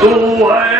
تو ہے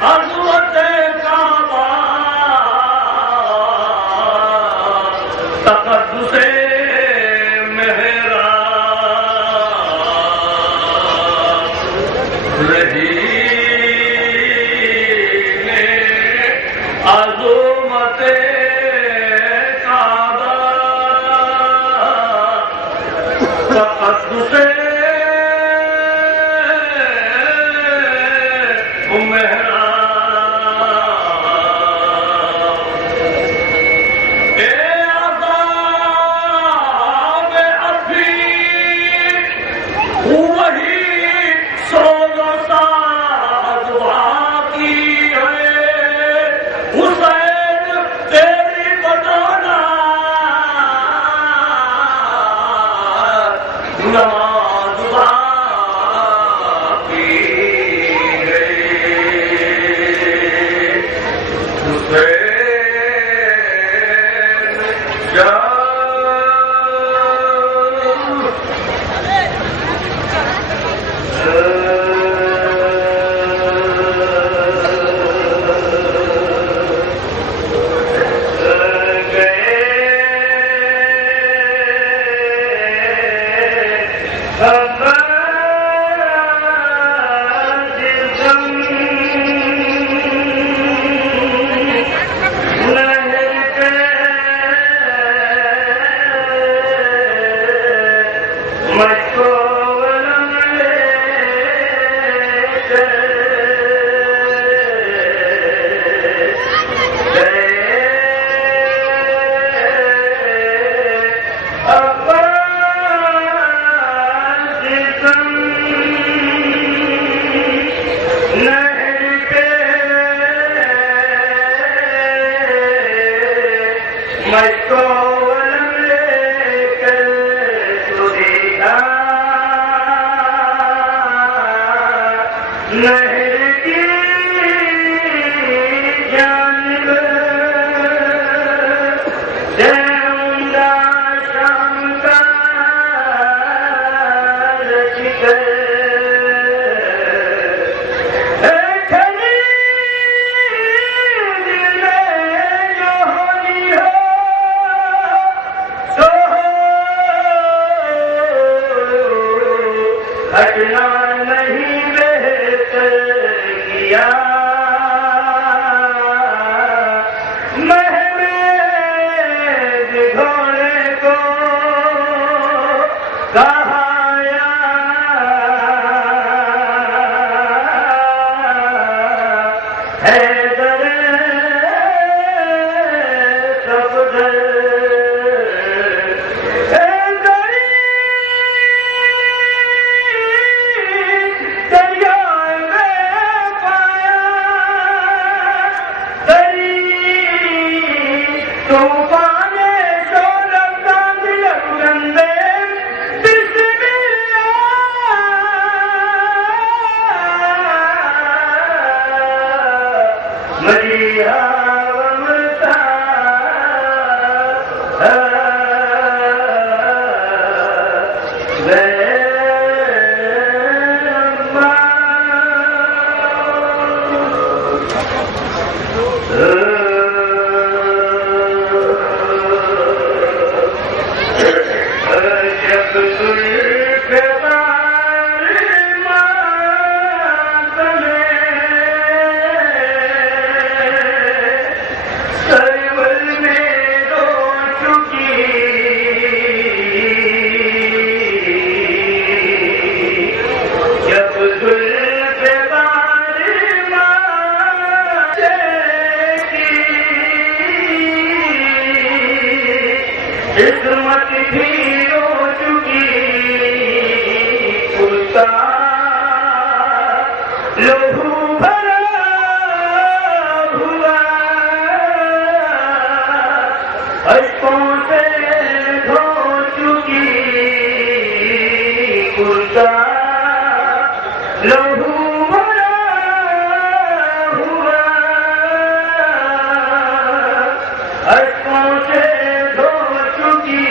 عظمت کعبہ تقدس محراب رہی عظمت کعبہ تقدس اشکوں سے دھو چکی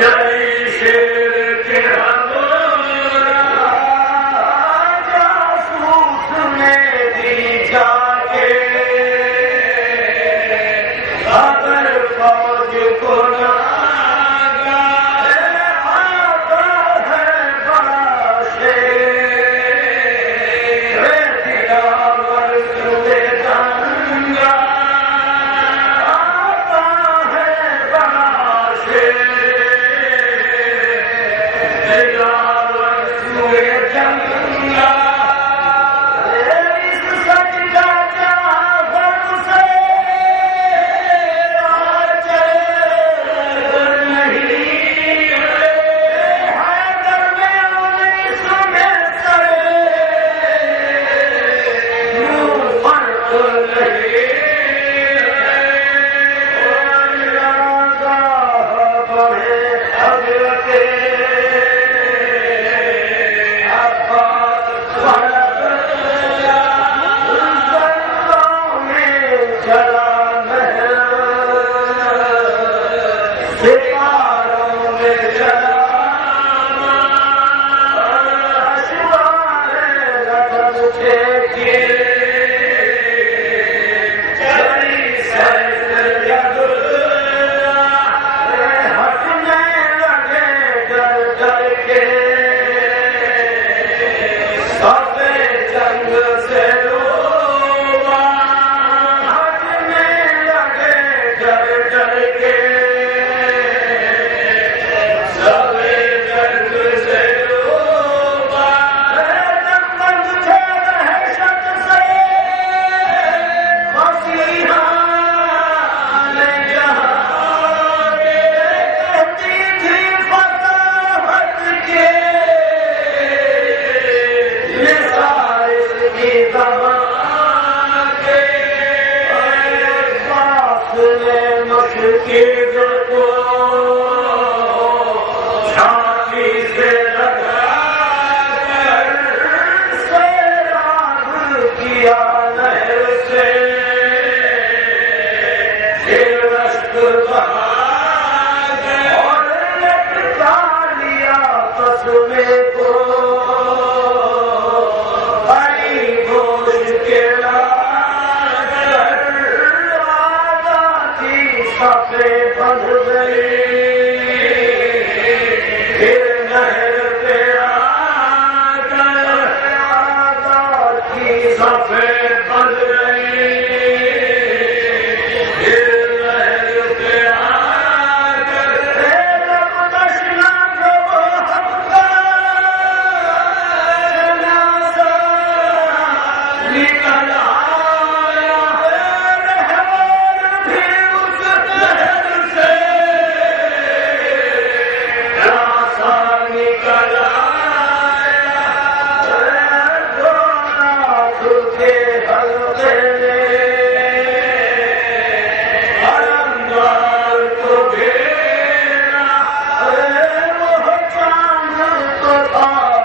چلی شیر کے جاسوس نے دی جا کے اگر فوج کو لاگا آتا ہے بڑا شیر دلاور تجھے دنگا آتا ہے بڑا شیر دلاور تجھے دنگا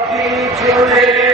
بھی تیرے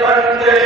بندے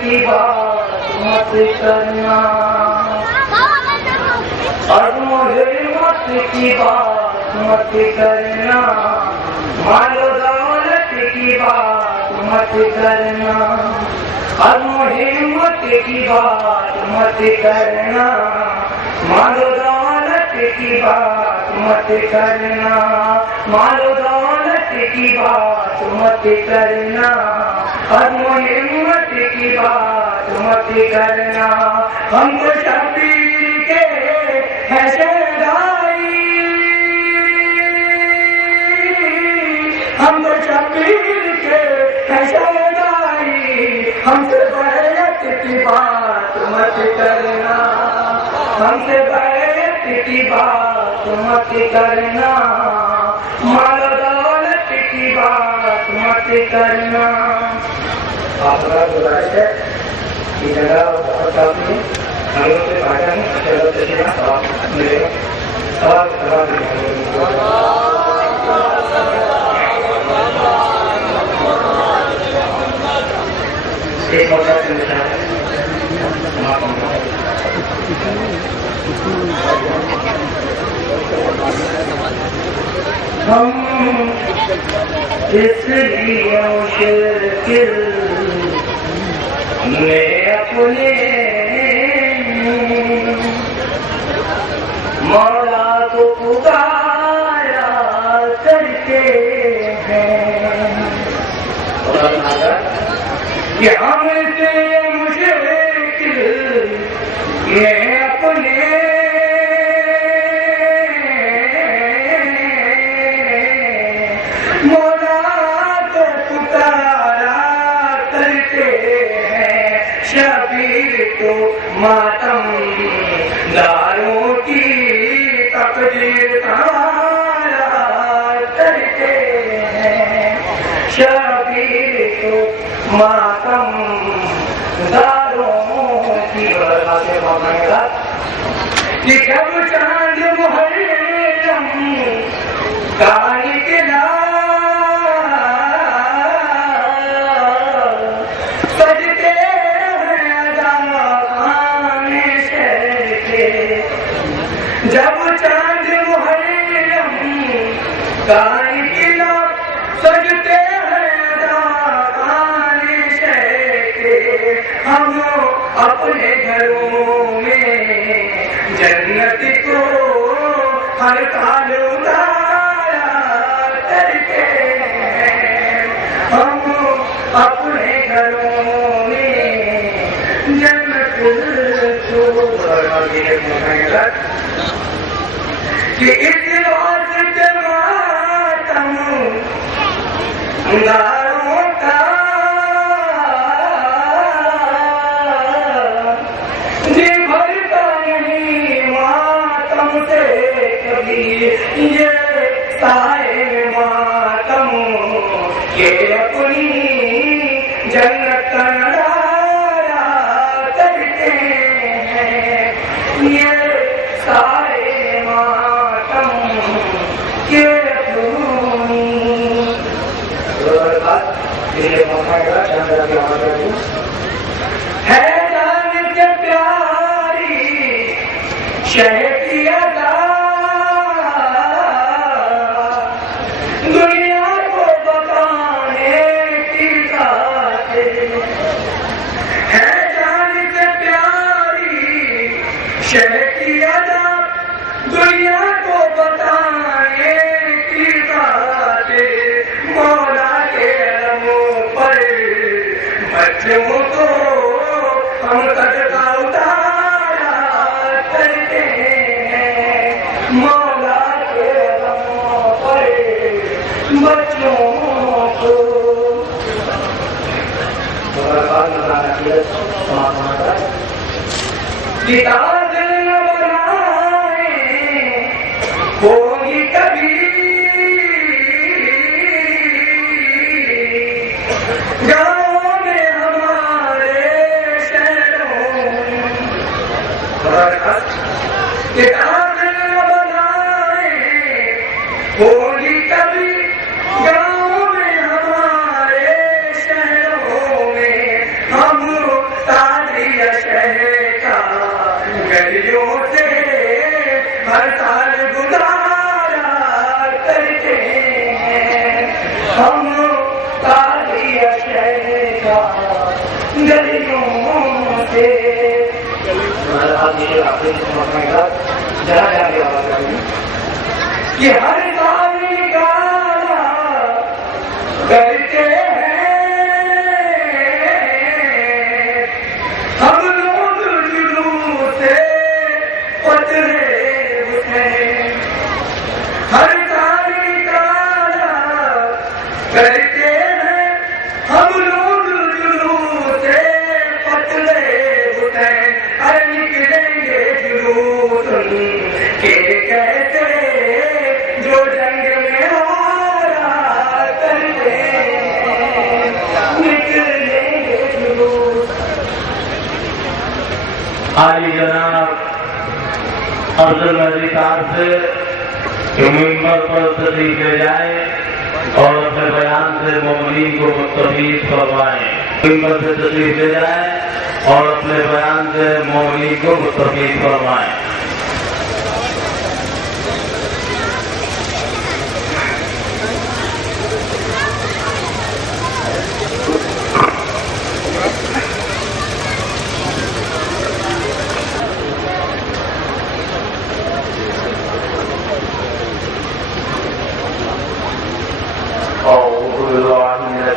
کی بات مت کرنا اور ہمت کی بات مت کرنا، مال و دولت کی بات مت کرنا، اور ہمت کی بات مت کرنا، مال و دولت کی بات مت کرنا، مال و دولت کی بات مت کرنا، عزم و ہمت کی بات مت کرنا، ہم تو شبیر کے ہیں شہدائی، ہم تو شبیر کے ہیں شہدائی، ہم سے بیعت کی بات مت کرنا، ہم سے بیعت کی بات مت کرنا، مال و دولت کی بات مت کرنا۔ آپ کا گزارش ہے یہ جگہ بہت کافی ہے، ہم لوگ سے بھاگا نہیں چلو تشریح سوال ملے گا، سوال ایک موقع سے نشان ہم اس لیے مشکل میں اپنے مولا کو پکارا کرتے ہیں، کہ ہم سے مشکل میں اپنے مولا کو پکارا کرتے ہیں، شبیر کو ماتم داروں کی تقدیر سارا کرتے ہیں، شبیر کو ماتم داروں کی کہ جب چاند محرم کا نکلا سجدے ہیں اذان شہر کے، جب چاند محرم کا نکلا سجدے ہم اپنے گھروں میں جنت کو ہر سال اتارا کرتے ہیں، ہم اپنے گھروں میں جنت کو کہ اس واسطے ماتم داروں کا یہ سارے ماتم کہ اپنی جنت کا نظارہ کرتے ہیں، یہ سارے ماتم کہ اپنی ہے جان سے پیاری شہر کی ادا، دنیا کو بتانے کی بات ہے، جان سے پیاری شہر کی ادا، دنیا کو بتانے کی بات، مولا کے علموں پر بچوں کو ہم صدقہ اتارا کرتے ہیں، مولا کے علموں پر بچوں کو کتاب نہ بنائیں ہوگی کبھی، گاؤں میں ہمارے شہروں کتاب نہ بنائیں ہوگی کبھی، گاؤں میں ہمارے شہروں میں ہم تازیہ شہر کا گلیوں سے ہر سال گزارا کرتے ہیں، ہم تازیہ شہر کا گلیوں سے جہاں جہاں کہ ہر داری گانا کرتے ہیں ہم لوگ جلوس سے پترے ہیں، ہر داری گانا کرتے ہیں ہم لوگ جلوس سے پتلے ہیں، ہر نکلیں گے جلوس کے کیسے جو جنگ میں ہارا کرتے ہیں، نکلیں گے جلوس۔ آئی جناب افضل مجید صاحب سے کہ ممبر پر تشریف لے جائیں اور اپنے بیان سے مومنین کو مستفید فرمائیں۔ ممبر سے تشریف لے جائیں اور اپنے بیان سے مومنین کو مستفید فرمائیں۔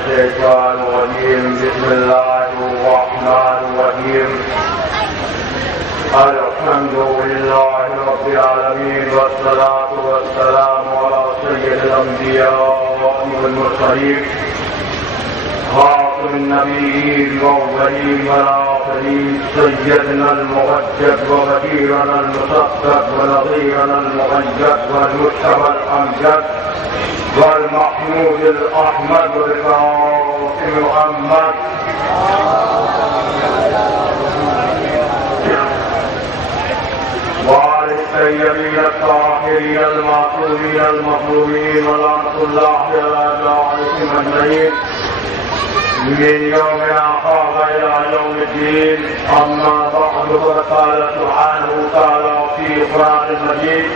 الشيطان الرجيم بسم الله الرحمن الرحيم الحمد لله رب العالمين والصلاة والسلام على سيد الأنبياء والمرسلين خاتم النبيين والأولين والآخرين سيدنا الممجد وبشيرنا المصدق ونظيرنا المؤيد والمجتبى الأمجد والمحمود الأحمد والقاسم محمد وعلى الطيبين الطاهرين المعصومين المظلومين ولعنة الله على أعدائهم أجمعين من يوم عقاب إلى يوم الدين. أما بعد فقال سبحانه وتعالى في القرآن المجيد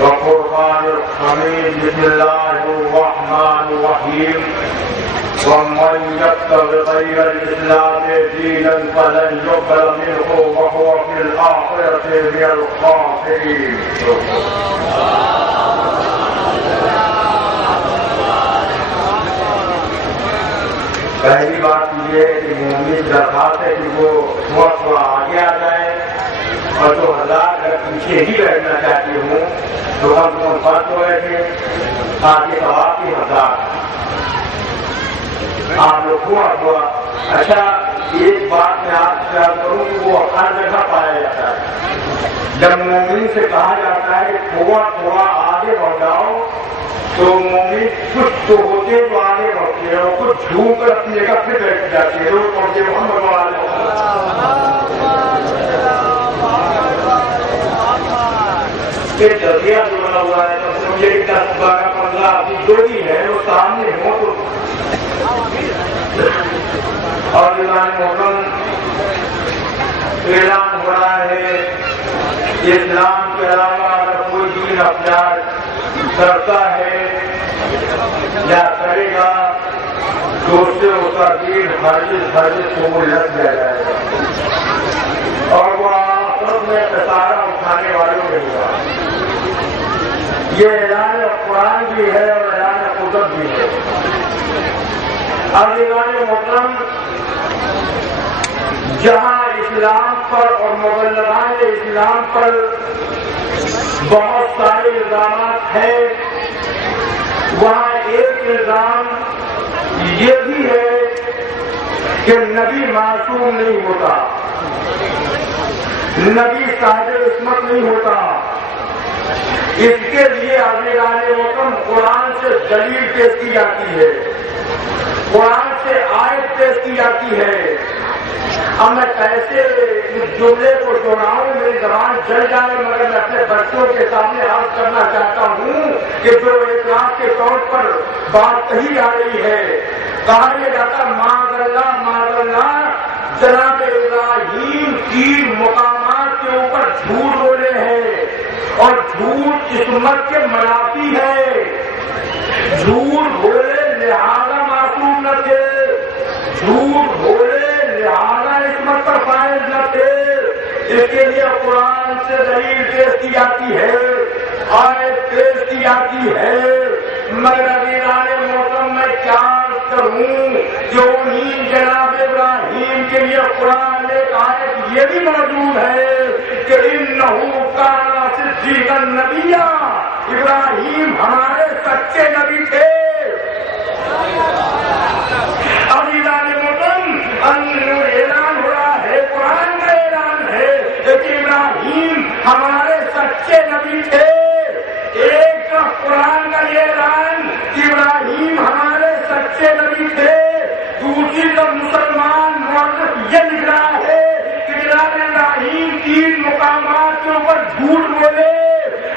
والقرآن الحميد بسم الله الرحمن الرحيم ومن يبتغ غير الإسلام دينا فلن يقبل منه وهو في الآخرة من الخاسرين. پہلی بات یہ ہے کہ مومن درخواست ہے کہ وہ تھوڑا آگے آ جائے اور جو حضرات اگر پیچھے ہی بیٹھنا چاہتے ہوں تو ہم بات ہو رہے تھے آگے ثواب کی حضرات آپ لوگ ہوا اچھا ایک بات میں آپ سے کروں کہ وہ ہر جگہ پایا جاتا ہے. جب مومن سے کہا جاتا ہے کہ تھوڑا آگے بڑھ جاؤ تو مومن کچھ تو ہوتے تو آگے بڑھتے ہیں اور کچھ جھوم کر اپنی جگہ پھر بیٹھ جاتے ہیں. روز پڑھتے محمد یہ دریا جو بنا ہوا ہے تو مجھے 10 12 15 ابھی جو بھی ہے وہ سامنے ہو تو اور محکم اعلان ہو رہا ہے اسلام کے علاوہ اگر کوئی دین اختیار کرتا ہے یا کرے گا تو اس سے اس کا دین ہرگز قبول نہ کیا جائے گا اور وہ آخرت میں خسارہ اٹھانے والوں میں ہوا. یہ اعلان قرآن بھی ہے اور اعلان قدرت بھی ہے. اب اعلان محترم جہاں اسلام پر اور مبلغان اسلام پر بہت سارے الزامات ہیں وہاں ایک الزام یہ بھی ہے کہ نبی معصوم نہیں ہوتا، نبی صاحب عصمت نہیں ہوتا. اس کے لیے عزیزان محترم قرآن سے دلیل پیش کی جاتی ہے، قرآن سے آیت پیش کی جاتی ہے. اب میں کیسے اس جملے کو دہراؤں میری زبان جل جائے مگر میں اپنے بچوں کے سامنے عرض کرنا چاہتا ہوں کہ جو اعتراض کے طور پر بات کہی جا رہی ہے کہا یہ جاتا معاذ اللہ جناب ابراہیم کی مقامات کے اوپر جھوٹ بولے ہیں اور جھوٹ عصمت کے منافی ہے. جھوٹ بولے لہذا معصوم نہ تھے، جھوٹ بولے لہذا عصمت پر فائز نہ تھے. اس کے لیے قرآن سے دلیل پیش کی جاتی ہے. آیت جاتی ہے، مگر ابیران محترم میں کیا کروں جو انہیں جناب ابراہیم کے لیے قرآن میں ایک آیت یہ بھی موجود ہے کہ انہو کان صدیقا نبیّا، ابراہیم ہمارے سچے نبی تھے۔ ابیران محترم اعلان ہو رہا ہے، قرآن کا اعلان ہے کہ ابراہیم ہمارے سچے نبی تھے۔ ایک قرآن کا یہ اعلان کہ ابراہیم ہمارے سچے نبی تھے، دوسری طرف مسلمان مورخ یہ لکھ رہا ہے کہ جناب ابراہیم 3 مقامات کے اوپر جھوٹ بولے۔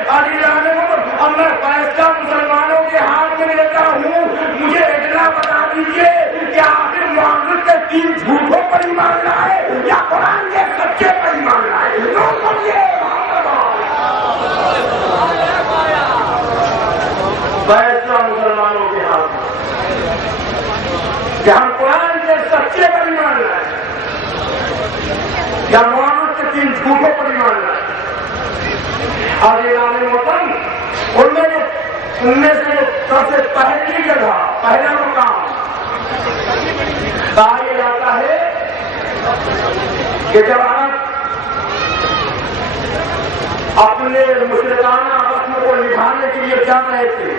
اب میں فیصلہ مسلمانوں کے ہاتھ میں لیتا ہوں، مجھے اتنا بتا دیجیے کہ آخر مورخ کے 3 جھوٹوں پر ایمان لائے یا قرآن کے سچے پر ایمان لائے؟ فیصلہ مسلمانوں کے ہاتھ میں کہ ہم قرآن کے سچے پر ایمان لائیں یا مورخ کے 3 جھوٹوں پر ایمان لائیں۔ اور اعلان محترم ان میں سے سب سے پہلی جگہ، پہلا مقام کہا یہ جاتا ہے کہ جب آپ اپنے مشرکانہ رسم کو نبھانے کے لیے جا رہے تھے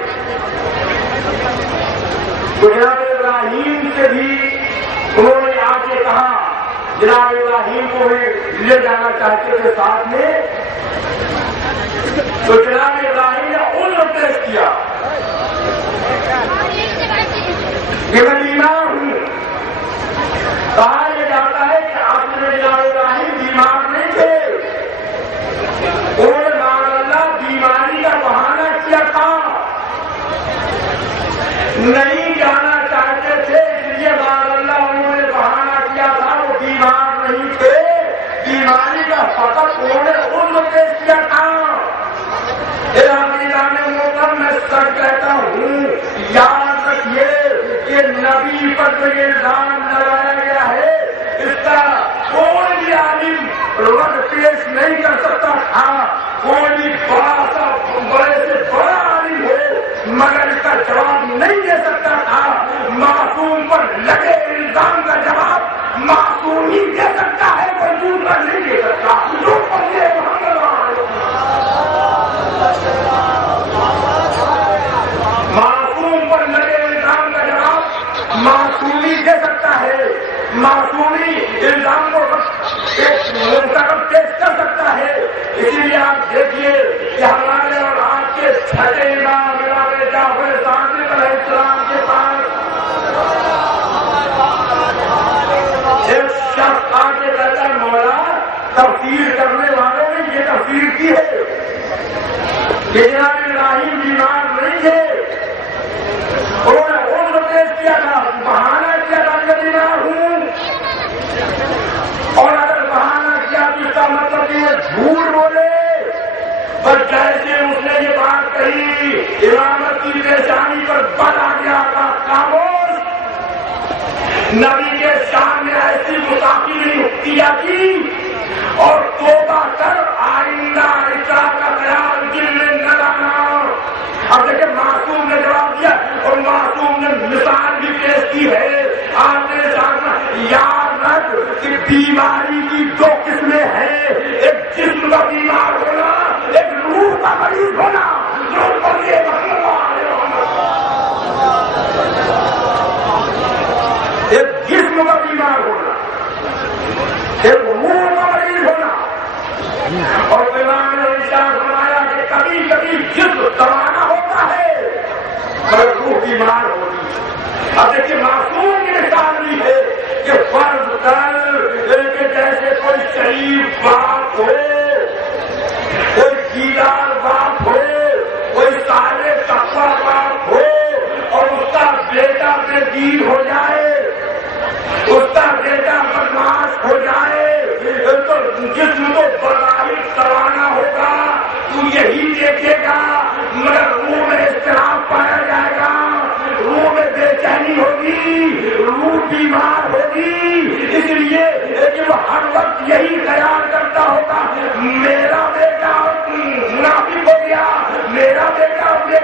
تو جناب ابراہیم سے بھی انہوں نے آ کے کہا، جناب ابراہیم کو بھی لے جانا چاہتے تھے ساتھ میں، تو جناب ابراہیم نے عذر پیش کیا کہ میں بیمار ہوں۔ کہا یہ جاتا ہے کہ آپ نے جناب ابراہیم بیمار نہیں تھے، انہوں نے معاذ اللہ بیماری کا بہانہ کیا تھا، نہیں جانا چاہتے تھے، اس لیے معاذ اللہ انہوں نے بہانہ کیا تھا، وہ بیمار نہیں تھے، بیماری کا فقط انہوں نے عذر پیش کیا تھا۔ محترم میں سچ کہتا ہوں، یاد رکھیے کہ نبی پر جو یہ الزام لگایا گیا ہے اس کا کوئی بھی عالم رد پیش نہیں کر سکتا تھا، کوئی بھی بڑے سے بڑا عالم ہو مگر اس کا جواب نہیں دے سکتا تھا۔ معصوم پر لگے الزام کا جواب معصوم ہی دے سکتا ہے، کوئی دوسرا نہیں دے سکتا۔ معصوم پر لگے الزام کا جواب معصومی دے سکتا ہے، معصومی الزام کو منتخب پیش کر سکتا ہے۔ اسی لیے آپ دیکھیے کہ ہمارے اور آپ کے چھٹے امام امام جعفر صادق علیہ السلام کے پاس ایک شخص آ کے کہتا ہے، مولا تفسیر کرنے والوں نے یہ تفسیر کی ہے کہ جناب ابراہیم بیمار نہیں تھے، انہوں نے عذر پیش کیا تھا، بہانہ کیا تھا کہ بیمار ہوں، اور اگر بہانہ کیا تو اس کا مطلب کہ وہ جھوٹ بولے۔ پر جیسے اس نے یہ بات کہی، امامت کی پیشانی پر بل آ گیا تھا، خاموش۔ نبی کے سامنے ایسی متاثر نہیں کی جاتی، اور توبہ کر آئندہ عشاء کا خیال دل میں نہ لانا۔ اب دیکھیں معصوم نے جواب دیا، اور معصوم نے مثال بھی پیش کی ہے۔ آپ نے یاد رکھ کہ بیماری کی 2 قسمیں ہیں، ایک جسم کا بیمار ہونا، ایک روح کا مریض ہونا۔ ایک جسم کا بیمار ہونا، ایک روح کا مریض ہونا۔ اور امام نے ارشاد فرمایا کہ کبھی کبھی جسم توانا ہوتا ہے مگر روح بیمار ہوتی ہے۔ اب دیکھیے معصوم کی مثال بھی ہے کہ فرض کر کہ جیسے کوئی شریف باپ ہو، کوئی دیدار باپ ہو، کوئی سارے تقویٰ باپ ہو، اور اس کا بیٹا بے دین ہو جائے، اس کا بیٹا بدماش ہو جائے، تو جسم کو بظاہر سراہنا ہوگا، تو یہی دیکھے گا، مگر روح میں اضطراب پایا جائے گا، روح میں بے چینی ہوگی، روح بیمار ہوگی۔ اس لیے کہ وہ ہر وقت یہی خیال کرتا ہوگا، میرا بیٹا منافق ہو گیا، میرا بیٹا بے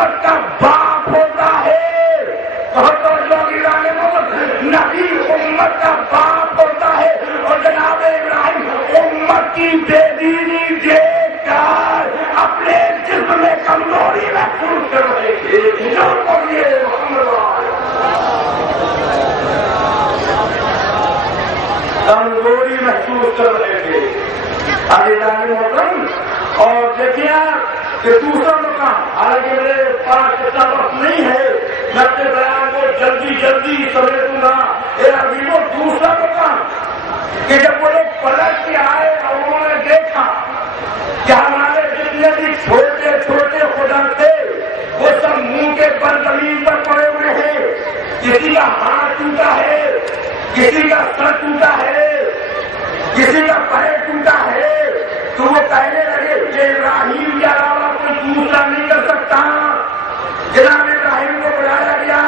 امت کا باپ ہوتا ہے. بہت نبی امت کا باپ ہوتا ہے. اور جناب ابراہیم امت کی بے دینی دیکھ کر اپنے جسم میں کمزوری محسوس کر رہے تھے. کمزوری محسوس کر رہے تھے. عزیزان محترم، اور دیکھیے کہ دوسرا مقام، حالانکہ میرے پاس اتنا وقت نہیں ہے، میں اپنے بیان کو جلدی سمیٹ دوں گا. عزیزوں، دوسرا مقام کہ جب وہ لوگ پلٹ کے آئے اور انہوں نے دیکھا کہ ہمارے جتنے بھی چھوٹے چھوٹے خدا تھے وہ سب منہ کے بل زمین پر پڑے ہوئے ہیں. کسی کا ہاتھ ٹوٹا ہے، کسی کا سر ٹوٹا ہے، کسی کا پیر ٹوٹا ہے. تو وہ کہنے لگے کہ ابراہیم کے علاوہ کوئی دوسرا نہیں کر سکتا. جناب ابراہیم کو بلایا گیا،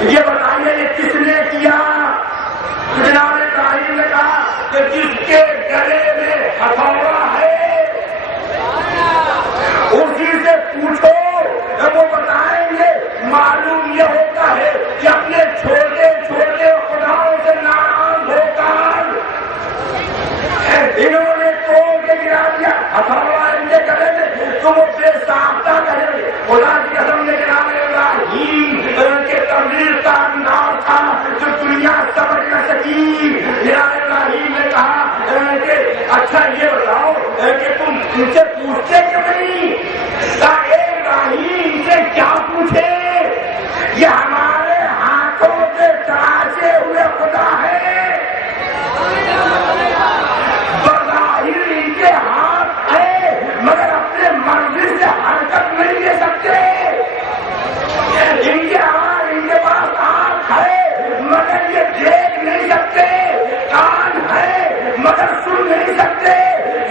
یہ بتائیے یہ کس نے کیا؟ جناب ابراہیم نے کہا کہ جس کے گلے میں ہتھوڑا ہے اسی سے پوچھو، وہ بتائیں گے. معلوم یہ ہوتا ہے کہ اپنے چھوٹے چھوٹے خداؤں سے ناراض ہو کر انہوں نے توڑ کے گرا دیا ہتھوڑا ان کے گلے میں. تو وہ بے ساختہ کہے خدا کی قسم نے جناب ابراہیم کے تبلیغ کا انداز تھا جو دنیا سمجھ نہ سکی. جناب ابراہیم نے کہا کہ اچھا یہ بتاؤ کہ تم ان سے پوچھتے کیوں نہیں؟ ابراہیم سے کیا پوچھے؟ یہ ہمارے ہاتھوں سے تراشے ہوئے خدا ہے. بظاہر ان کے ہاتھ ہے مگر اپنے مرضی سے حرکت نہیں لے سکتے. ان کے پاس آنکھ ہے مگر یہ دیکھ نہیں سکتے. کان ہے مگر سن نہیں سکتے.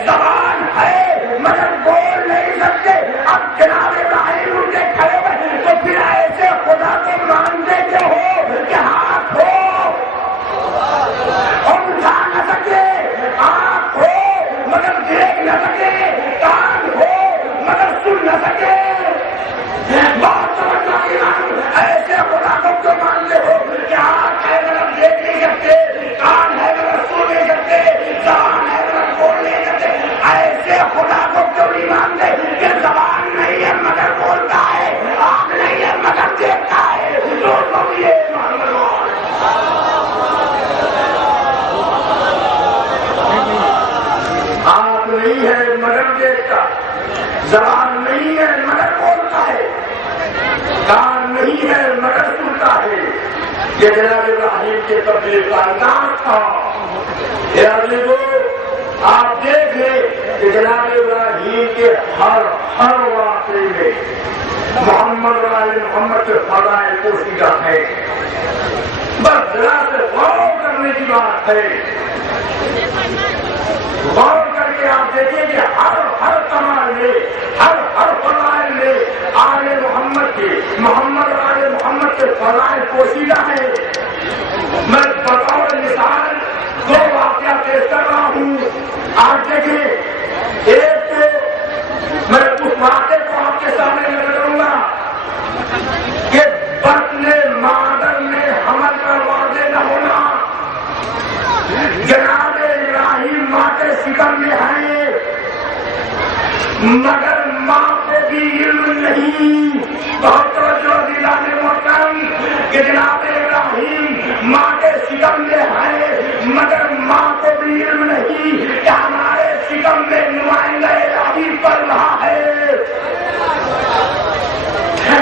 زبان ہے مگر بول نہیں سکتے. اب جناب ابراہیم ان کے کھڑے ہوئے تو پھر ایسے خدا کو مانتے کیوں ہو کہ ہاتھ ہو اور اٹھا نہ سکے، آنکھ ہو مگر دیکھ نہ سکے، کان ہو مگر سن نہ سکے. بہت سمجھنا ایسے خدا کو کیوں مانتے ہو کہ آنکھ ہے مگر دیکھ نہیں سکتے، کان ہے مگر سن نہیں سکتے، زبان ہے مگر بول نہیں سکتے. ایسے خدا کو کیوں نہیں مانتے کہ زبان نہیں ہے مگر بولتا ہے، آنکھ نہیں ہے مگر دیکھتا ہے. آنکھ نہیں ہے مگر دیکھتا، زبان نہیں ہے مگر بولتا ہے، کان نہیں ہے مگر سنتا ہے. یہ جناب ابراہیم کے تبلیغ کا انداز تھا. آپ دیکھ لیں کہ جناب ابراہیم کے ہر واقعے میں محمد محمد کے فضائل پوشیدہ ہے. بس ذرا سے غور کرنے کی بات ہے. غور کر کے آپ دیکھیں کہ ہر کمال میں ہر فضائل میں آل محمد کے فضائل پوشیدہ ہیں. میں بطور مثال دو واقعہ پیش کر رہا ہوں. آپ دیکھیں، ایک تو میں اس واقعے کو آپ کے سامنے میں کروں گا کہ بطن مادر میں حمل کا واضح نہ ہونا. جناب ابراہیم ماں کے شکم میں ہیں مگر ماں کو بھی علم نہیں. بہت توجہ دلانے محترم کہ جناب ابراہیم ماں کے شکم میں ہے مگر ماں کو بھی علم نہیں کہ ہمارے شکم میں نمائندہ الہی پڑ رہا ہے.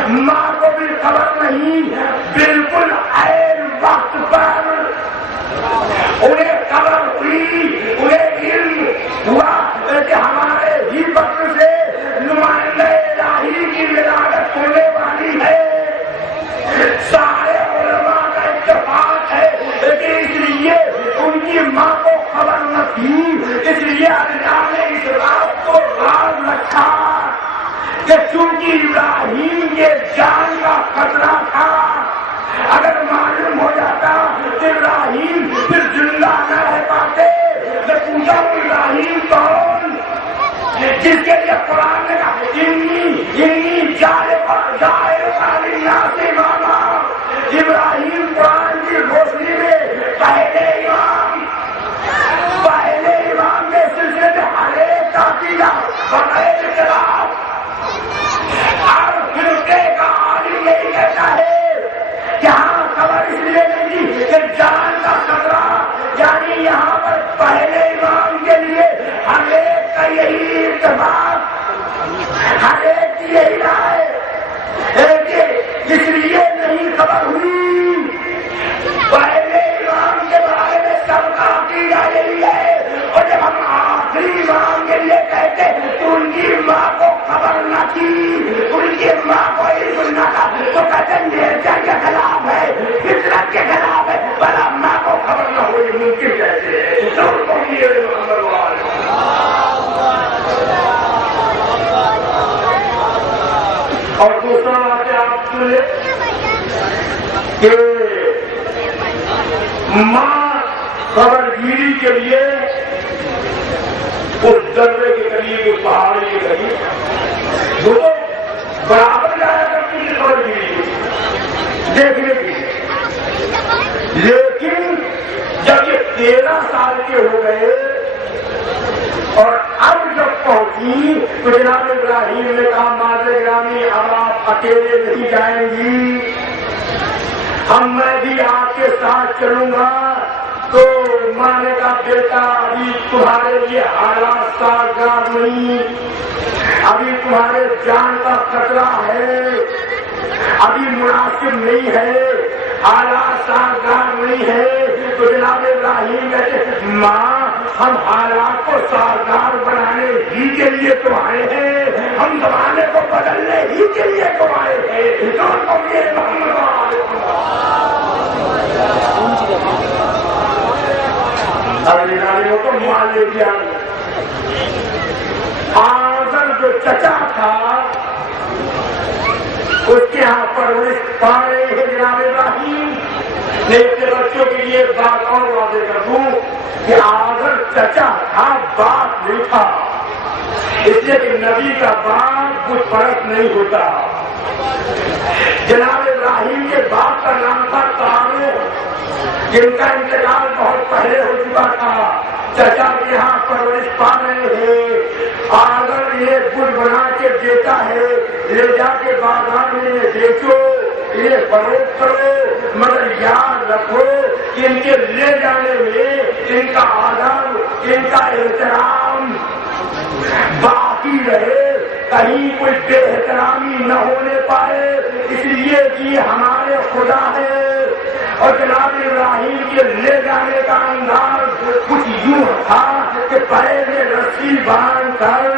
ماں کو بھی خبر نہیں. بالکل عین وقت پر انہیں خبر ہوئی، انہیں علم ہوا کہ ہمارے ہی بطن سے نمائندہ الہی کی ولادت ہونے والی ہے. سارے علماء کا اتفاق ہے کہ اس لیے ان کی ماں کو خبر نہ تھی، اس لیے اللہ نے اس رات کو راز رکھا کہ چونکہ ابراہیم کے جان کا خطرہ تھا. اگر معلوم ہو جاتا کہ ابراہیم پھر زندہ نہ رہ پاتے تو پوچھا ابراہیم کون جس کے لیے قرآن نے کہا انی جعل ابراہیم قرآن کی روشنی میں پہلے امام کے سلسلے میں ہر ایک عقیدہ بغیر اختلاف اور فرقے کا عالم یہی کہتا ہے کہ ہاں خبر اس لیے نہیں کہ جان کا خطرہ، یعنی یہاں پر پہلے امام کے لیے ہر ایک کا یہی اتفاق، ہر ایک کی یہی رائے ہے کہ اس لیے نہیں خبر ہوئی پہلے امام کے بارے میں سب کا عقیدہ یہی ہے، اور جب ہم آخری امام کے لیے کہتے تو ان کی ماں کو خبر نہ تھی، ان کی ماں کو علم نہ تھا، تو کہتے نیچر کے خلاف ہے، فطرت کے خلاف ہے، بھلا ماں کو خبر نہ ہوئی ممکن کیسے ہے؟ سب کو یہ اور دوسرا واقعہ آپ سنیں کہ ماں خبر گیری کے لیے اس دربے کے قریب، اس پہاڑی کے قریب وہ برابر جایا کرتی تھی خبر گیری دیکھنے کے لیے، لیکن جب یہ 13 سال کے ہو گئے اور اب جب پہنچی تو جناب ابراہیم نے کہا ماں گرامی اب آپ اکیلے نہیں جائیں گی، میں بھی آپ کے ساتھ چلوں گا۔ تو ماں نے کہا بیٹا ابھی تمہارے لیے حالات سازگار نہیں، ابھی تمہارے جان کا خطرہ ہے، ابھی مناسب نہیں ہے، حالات سازگار نہیں ہے۔ تو جناب ابراہیم کہتے ماں ہم حالات کو سازگار بنانے ہی کے لیے تو آئے ہیں، ہم زمانے کو بدلنے ہی کے لیے تو آئے ہیں۔ ارے کو مان لے دیا آزر جو چچا تھا اس کے یہاں پرورش پا رہے ہیں جناب ابراہیم نے اپنے بچوں کے لیے بات اور واضح کر دوں کہ آزر چچا تھا، باپ نہیں تھا، اس لیے کہ نبی کا باپ کچھ فرق نہیں ہوتا۔ جناب ابراہیم کے باپ کا نام تھا تارو، جن کا انتقال بہت پہلے ہو چکا تھا، چچا کے یہاں پرورش پا رہے ہیں۔ اگر یہ گڑ بنا کے دیتا ہے لے جا کے بازار میں بیچو، یہ فروخت کرو، مگر یاد رکھو کہ ان کے لے جانے میں ان کا آدب، ان کا احترام باقی رہے، کہیں کوئی بے احترامی نہ ہونے پائے، اس لیے کہ ہمارے خدا ہے۔ اور جناب ابراہیم کے لے جانے کا انداز کچھ یوں تھا کہ پہلے رسی باندھ کر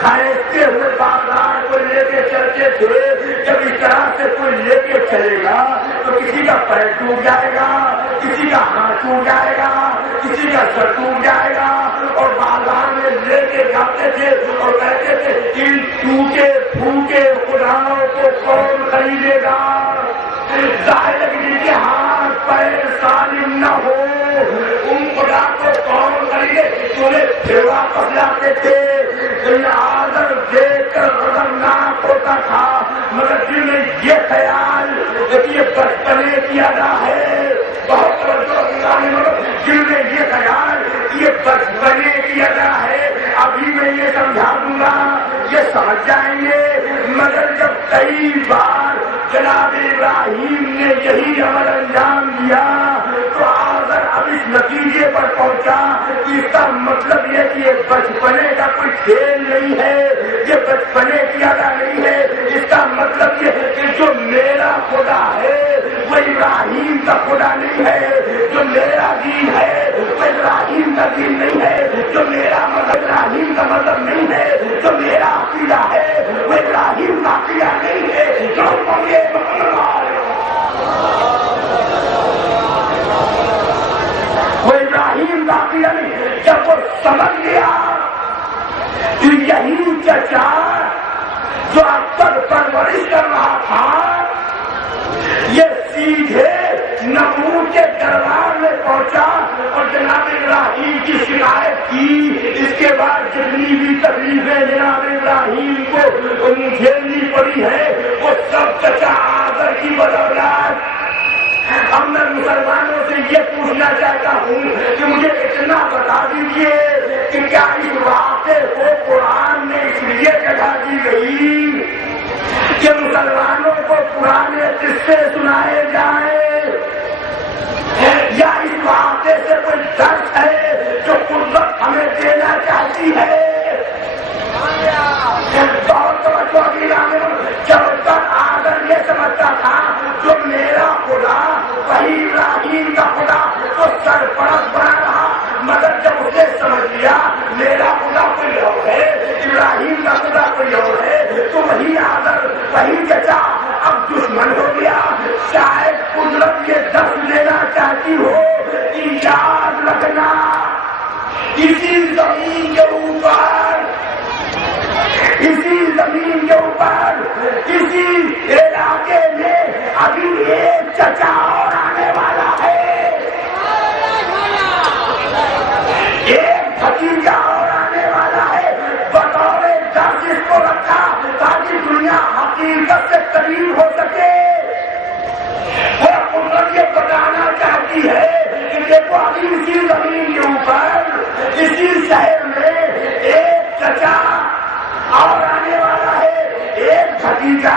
کھینچتے ہوئے بازار کو لے کے چلتے تھے۔ جب اس طرح سے کوئی لے کے چلے گا تو کسی کا پیر ٹوٹ جائے گا، کسی کا ہاتھ ٹوٹ جائے گا، کسی کا سر ٹوٹ جائے گا، اور بازار میں لے کے جاتے تھے اور کہتے تھے ان ٹوٹے پھوٹے خداؤں کو کون خریدے گا؟ ظاہر ہے جن کے ہاتھ پیر سالم نہ ہو ان خدا کو کون خریدے؟ انہیں پھر واپس لاتے تھے۔ آدر دیکھ کر خطرناک ہوتا تھا، مگر دل میں یہ خیال کہ یہ بچپنے کی ادا ہے، بہت دل میں یہ خیال کہ یہ بچپنے کی ادا ہے، ابھی میں یہ سمجھا دوں گا یہ سمجھ جائیں گے۔ مگر جب کئی بار جناب ابراہیم نے یہی عمل انجام دیا تو آزر اب اس نتیجے پر پہنچا کہ اس کا مطلب یہ کہ یہ بچپنے کا کوئی کھیل نہیں ہے، یہ بچپنے کی ادا نہیں ہے، اس کا مطلب یہ ہے کہ جو میرا خدا ہے وہ ابراہیم کا خدا نہیں ہے، جو میرا دین ہے وہ ابراہیم کا دین نہیں ہے، جو میرا مذہب ابراہیم کا مذہب نہیں ہے، جو میرا عقیدہ ہے وہ ابراہیم کا عقیدہ نہیں ہے۔ وہ ابراہیم کا عقیدہ نہیں ہے۔ جب وہ سمجھ گیا کہ یہی چچا جو اب تک پرورش کر رہا تھا یہ سیدھے نمرود کے دربار میں پہنچا اور جناب ابراہیم کی شکایت کی. اس کے بعد جتنی بھی تکلیفیں جناب ابراہیم کو جھیلنی پڑی ہے وہ سب چچا آزر کی بدولت. اب میں مسلمانوں سے یہ پوچھنا چاہتا ہوں کہ مجھے اتنا بتا دیجیے کہ کیا اس واقعے کو قرآن میں اس لیے جگہ دی گئی کہ مسلمانوں کو پرانے قصے سنائے جائیں, یا اس واقعے سے کوئی درس ہے جو قدرت ہمیں دینا چاہتی ہے؟ بہت توجہ کی جانے جب تک آدم یہ سمجھتا تھا جو میرا خدا وہی ابراہیم کا خدا تو سرپرست بنا رہا, مگر جب اسے سمجھ لیا میرا خدا کوئی اور ہے, ابراہیم کا خدا کوئی اور ہے, تو وہی آدم وہی چچا اب دشمن ہو گیا. شاید قدرت یہ درس لینا چاہتی ہو کہ یاد رکھنا اسی زمین کے اوپر اسی علاقے میں ابھی ایک چچا اور آنے والا ہے, ایک بھتیجا اور آنے والا ہے. بطور درس اس کو رکھا تاکہ دنیا حقیقت سے قریب ہو سکے. اور قدرت یہ بتانا چاہتی ہے کہ دیکھو ابھی اسی زمین کے اوپر اسی شہر میں ایک چچا اور آنے والا ہے, ایک بھتیجا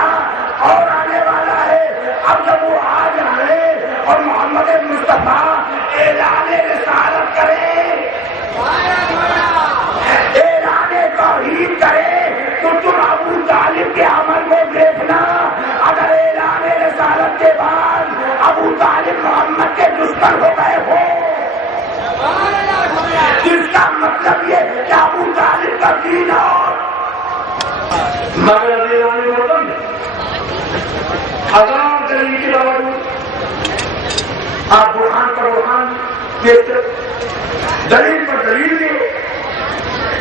اور آنے والا ہے. اب جب وہ آ جائے اور محمد مصطفیٰ اعلان رسالت کرے, اعلان توحید کرے, تو تم ابو طالب کے عمل کو دیکھنا. اگر اعلان رسالت کے بعد ابو طالب محمد کے دشمن ہو گئے ہو, جس کا مطلب یہ کہ ابو طالب کا دین اور مگر ہزار دلیل کی باوجود آپ برہان پر برہان دیکھتے, دلیل پر دلیل دے,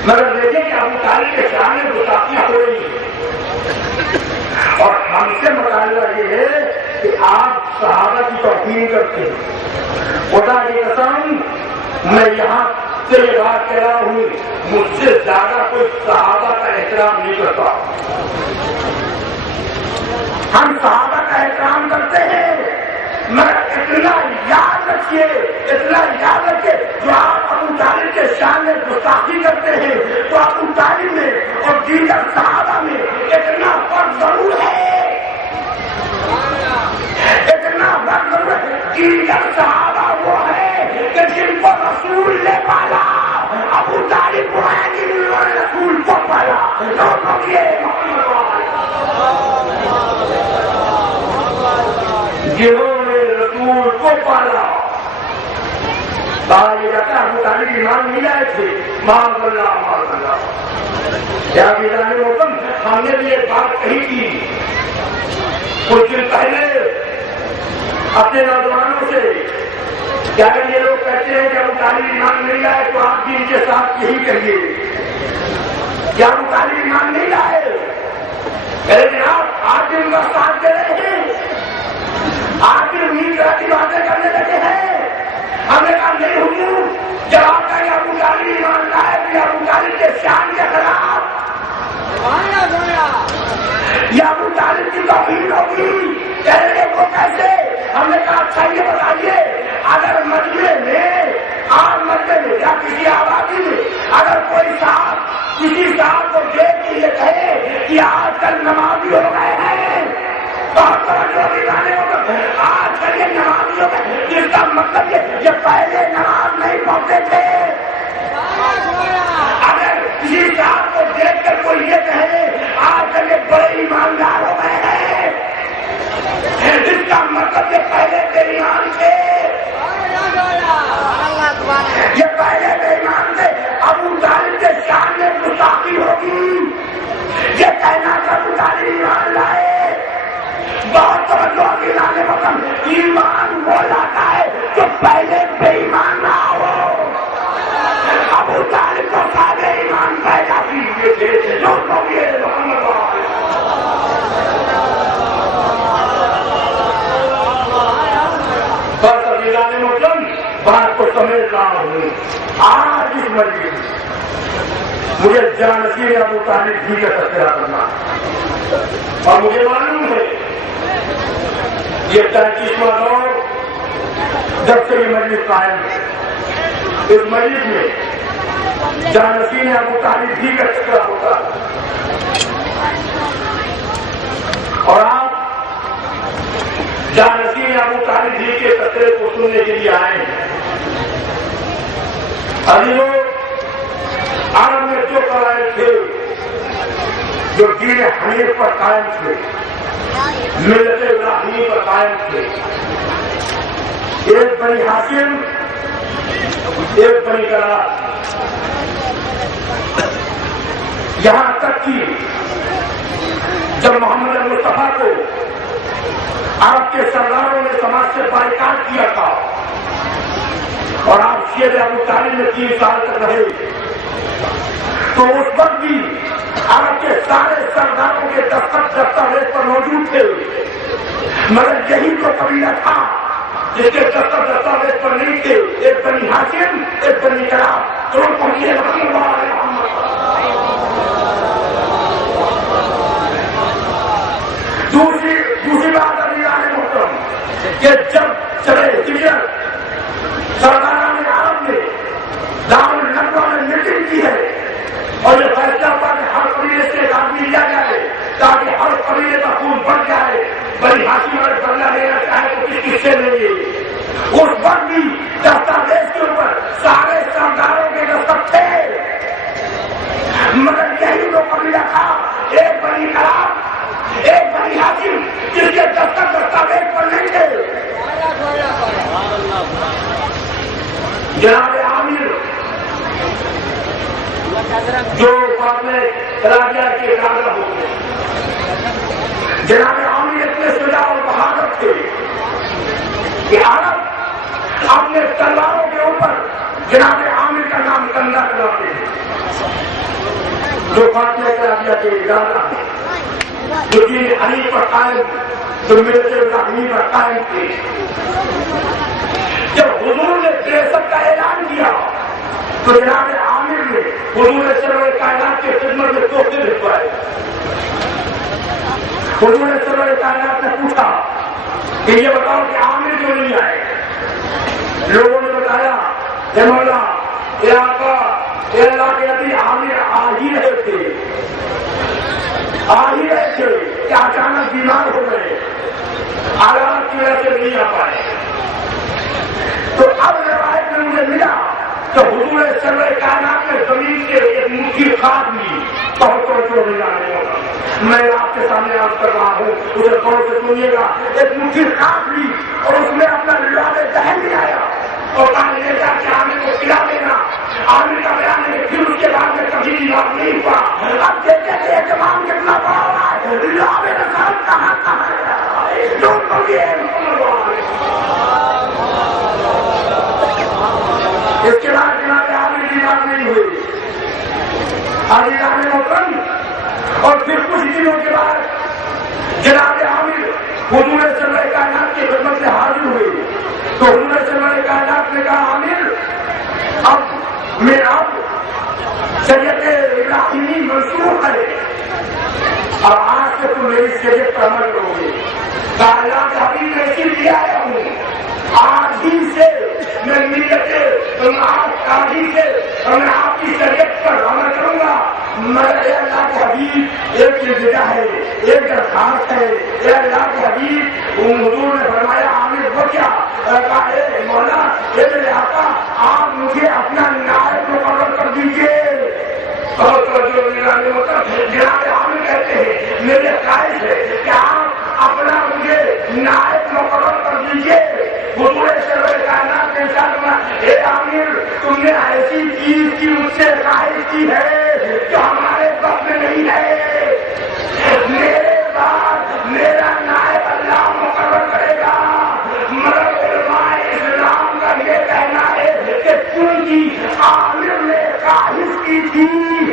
مگر دیکھیں کہ ابو طالب کے شان میں گستاخیاں ہو رہی ہیں. اور ہم سے مطالبہ یہ ہے کہ آپ صحابہ کی توہین کرتے ہیں. خدا کی قسم میں یہاں سے یہ بات کہہ رہا ہوں, مجھ سے زیادہ کوئی صحابہ کا احترام نہیں کرتا. ہم صحابہ کا احترام کرتے ہیں, مگر اتنا یاد رکھیے, جو آپ ابو طالب کے شان میں گستاخی کرتے ہیں تو ابو طالب میں اور دیگر صحابہ میں اتنا فرق ضرور ہے, اتنا فرق ضرور ہے. دیگر صحابہ وہ ہے کہ جن کو رسول نے پالا, ابو طالب وہ ہے جنہوں نے رسول کو پالا. جنہوں نے رسول کو پالا. یہ جاتا ابو طالب ایمان نہیں لائے تھے, معاذ اللہ. کیا محترم ہم نے بھی ایک بات کہی تھی کچھ دن پہلے اپنے نوجوانوں سے, کیا یہ لوگ کہتے ہیں کہ ابو طالب ایمان نہیں لائے تو آپ بھی ان کے ساتھ یہی کہیے, کیا ابو طالب ایمان نہیں لائے؟ کہہ رہے آپ بھی ان کا ساتھ دے رہے ہیں, آپ بھی انہیں طرح کی باتیں کرنے لگے ہیں. ہم نے کہا نہیں ہوں, جب آپ کا یہ ابو طالب ایمان لائے تو یہ ابو طالب کے شان کے خلاف یہ ابو طالب کی توہین ہوگی. کہہ رہے وہ کیسے؟ ہم نے کہا اچھا یہ بتائیے, اگر مجمع میں عام مجمع میں یا کسی آبادی میں اگر کوئی صاحب کسی صاحب کو دیکھ کے یہ کہے کہ آج کل نمازی ہو گئے ہیں, بہت توجہ بھی لانے ہوگا, آج کل یہ نمازی ہو گئے, جس کا مطلب یہ پہلے نماز نہیں پڑھتے تھے. اگر کسی صاحب کو دیکھ کر کوئی یہ کہے آج کل یہ بڑے ایماندار ہو گئے ہیں, جس کا مطلب یہ پہلے بے ایمان تھے, یہ پہلے بے ایمان تھے. ابو طالب کے شان میں گستاخی ہوگی. یہ کہنا کہ ابو طالب ایمان لائے, بہت توجہ کی لانے وقت ایمان وہ لاتا ہے جو پہلے بے ایمان نہ ہو. ابو طالب کو سارے ایمان پیدا کیے تھے جو لوگ یہ بس ابھی لانے مطلب بات کو سمیٹ رہا ہوں آج اس مجلس میں مجھے جانشین ابو طالب بھی کا تذکرہ کرنا اور مجھے معلوم ہے یہ 33واں دور جب سے یہ مجلس قائم ہے اس مجلس میں جانشین ابو طالب بھی کا تذکرہ ہوتا اور آپ جانشین ابو طالب بھی کے تذکرے کو سننے کے لیے آئے ہیں. ابھی لوگ عرب میں جو قبائل تھے جو دین حنیف پر قائم تھے ملت ابراہیمی پر قائم تھے ایک بنی ہاشم ایک بنی کلاب یہاں تک کہ جب محمد مصطفیٰ کو عرب کے سرداروں نے سماج سے بائیکاٹ کیا تھا اور آپ شیر ابو طالب میں 3 سال تک رہے تو اس وقت بھی عرب کے سارے سرداروں کے دستاویز پر موجود تھے مگر یہی تو قبیلہ تھا جس کے دستاویز پر نہیں تھے ایک بنی ہاشم ایک بنی کلاب تو پہنچے دوسری بات ابھی آنے محترم کہ جب چلے ہجرت سرداران عرب نے دارالندوا میں میٹنگ کی ہے اور یہ فیصلہ ہوا کہ ہر قبیلے سے ایک آدمی لیا جائے تاکہ ہر قبیلے کا خون بڑھ جائے بنی ہاشم اگر بدلہ لینا چاہے تو کس سے لیں گے اس وقت بھی دستاویز کے اوپر سارے سرداروں کے دستخط تھے مگر یہی وہ قبیلہ تھا ایک بنی کلاب ایک بنی ہاشم جس کے دستاویز پر نہیں تھے. جناب عامر جو فاطمہ رابعہ کے دادا ہو گئے جناب عامر اتنے شجاع اور بہادر تھے کہ عرب اپنے تلواروں کے اوپر جناب عامر کا نام کندہ کراتے ہیں جو فاطمہ رابعہ کے دادا ہیں جو دین حنیف پر قائم جو ملت ابراہیمی پر قائم تھے. جب حضور نے بعثت کا اعلان کیا تو جناب عامر نے حضور سرور کائنات کی خدمت میں تحفے بھجوائے. حضور سرور کائنات نے پوچھا کہ یہ بتاؤ کہ عامر کیوں نہیں آئے. لوگوں نے بتایا اے مولا اے آقا اے اللہ کے نبی عامر آ ہی رہے تھے کہ اچانک بیمار ہو گئے حالات کی وجہ سے نہیں آ پائے. تو اب روایت میں مجھے ملا تو حضور سرور کائنات نے زمین سے ایک مٹھی خاک لی بہت توجہ نہیں آنے والا میں آپ کے سامنے عرض کر رہا ہوں اسے غور سے سنیے گا. ایک مٹھی خاک لی اور اس میں اپنا لعاب دہن بھی آیا اور کہا لے جا کے عامر کو کھلا دینا. عامر کا بیان ہے کہ پھر اس کے بعد میں کبھی لعاب نہیں ہوا. اب دیکھتے کہ اہتمام کتنا بڑا ہوا ہے لعاب دہن کہاں ہے جو کبھی اس کے بعد جناب عامر کی بات نہیں ہوئی. آگے جانے محترم اور پھر کچھ دنوں کے بعد جناب عامر حضور سرور کائنات کی خدمت سے حاضر ہوئے تو حضور سرور کائنات نے کہا عامر اب میں اب شریعت ابراہیمی منسوخ ہے اور آج سے تم میری شریعت پر عمل کرو گے. اللہ کے حبیب نے اسی لیے آیا ہوں آج ہی سے میں ملت آج ہی سے اور میں آپ کی شریعت پر عمل کروں گا. میرے اللہ کے حبیب ایک الوداع ہے ایک درخواست ہے اے اللہ کے حبیب حضور نے فرمایا عامر وہ کیا کہا اے مولا اے میرے آقا آپ مجھے اپنا نائب مقرر کر دیجیے. اور جناب عامر کہتے ہیں میرے خواہش ہے کہ آپ اپنا مجھے نائب مقرر کر دیجیے. حضور سرور کائنات نے کہا اے عامر تم نے ایسی چیز کی مجھ سے خواہش کی ہے جو ہمارے وقت میں نہیں ہے. میرے بعد میرا نائب اللہ مقرر کرے گا. مگر علماء اسلام کا یہ کہنا ہے کہ چونکہ عامر نے خواہش کی تھی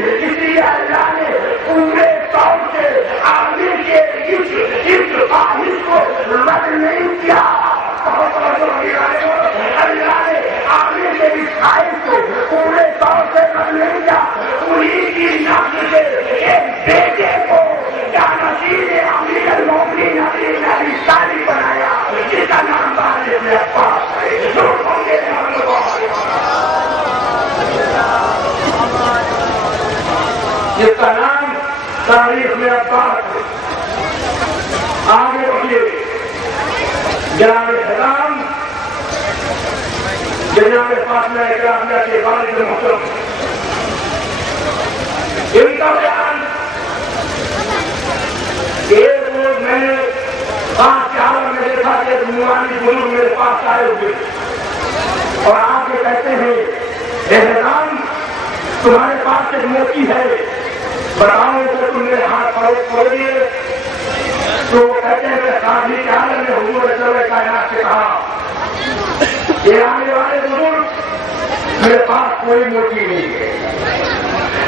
اس لیے اللہ نے پورے طور سے عامر کے اس خواہش کو رد نہیں کیا. اللہ نے عامر کے پورے طور سے کر لیں گا. انہیں کی نسل سے ایک بیٹے کو جانشین امیر المومنین علی بن ابی طالب بنایا جس کا نام بعد ابن عباس ہے. جس کا نام تاریخ میں عباس ہے. آگے بڑھیے. جناب سلام جناب فاطمہ اکرامہ کے والد محترم ان کا بیان ایک روز میں نے 5 عالم میں دیکھا کہ ایک نورانی بزرگ میرے پاس آئے ہوئے اور آپ یہ کہتے ہیں احترام تمہارے پاس ایک موتی ہے بتاؤ کہ تم میرے ہاتھ پڑو گے. تو وہ کہتے ہیں کہ قاضی کے عالم نے حضور رسول کائنات سے کہا یہ آنے والے بزرگ میرے پاس کوئی موتی نہیں ہے.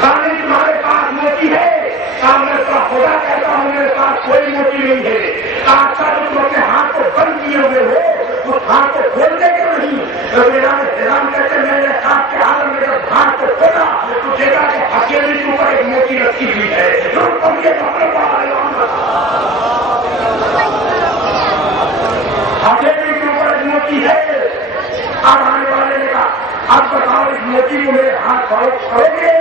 قاضی تمہارے پاس موتی ہے. میں خدا کہتا ہوں میرے پاس کوئی موتی نہیں ہے. اچھا تم اپنے ہاتھ کو بند کیے ہوئے ہو اس ہاتھ کو کھولنے کیوں نہیں؟ میرا احترام کہتے میں نے ہاتھ کے عالم میں جب ہاتھ کو کھولا تو دیکھا کہ ہتھیلی کے اوپر ایک موتی رکھی ہوئی ہے. ہتھیلی کے اوپر ایک موتی ہے. اب آنے والے نے کہا اب بتاؤ اس موتی کو میرے ہاتھ کرو گے؟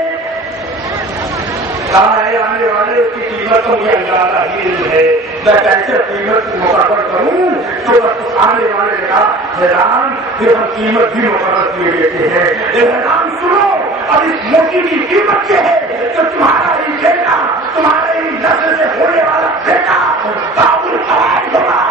آنے والے اس کی قیمت تو مجھے اندازہ ہی نہیں ہے. میں کیسے قیمت مقرر کروں؟ تو بس آنے والے نے کہا حیران پھر ہم قیمت بھی مقرر کیے دیتے ہیں. حیران سنو اور اس موتی کی قیمت یہ ہے کہ تمہارا ہی بیٹا تمہارے ہی نسل سے ہونے والا بیٹا باب الحوائج ہوگا.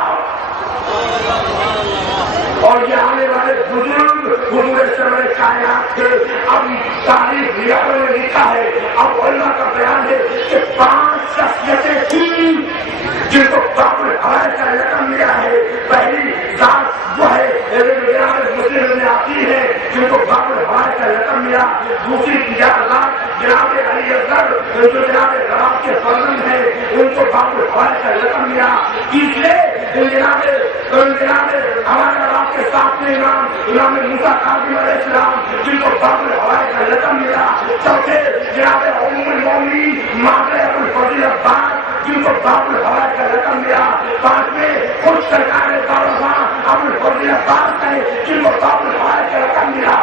اور یہ آنے والے بزرگ حضور سرور کائنات کے اب تاریخ ریاضوں میں لکھا ہے. اب علماء کا بیان ہے کہ 5 شخصیتیں تھیں جن کو باب الحوائج کا رقم ملا ہے. پہلی ذات وہ ہے مسلم میں آتی ہے جن کو باب الحوائج کا رقم ملا. دوسری ذات جناب علی اصغر جو جناب رات کے فرزند ہیں ان کو باب الحوائج کا رقم ملا. تیسرے جناب ہمارے رات کے ساتھ میں امام موسیٰ کاظم علیہ السلام جن کو باب الحوائج کا رقم ملا. چوتھے جناب ام المومنین ماں ابو الفضل عباس جن کو باب الحوائج کا رقم ملا. 5ویں خود سرکار ابو الفضل عباس ہے جن کو باب الحوائج کا رقم ملا.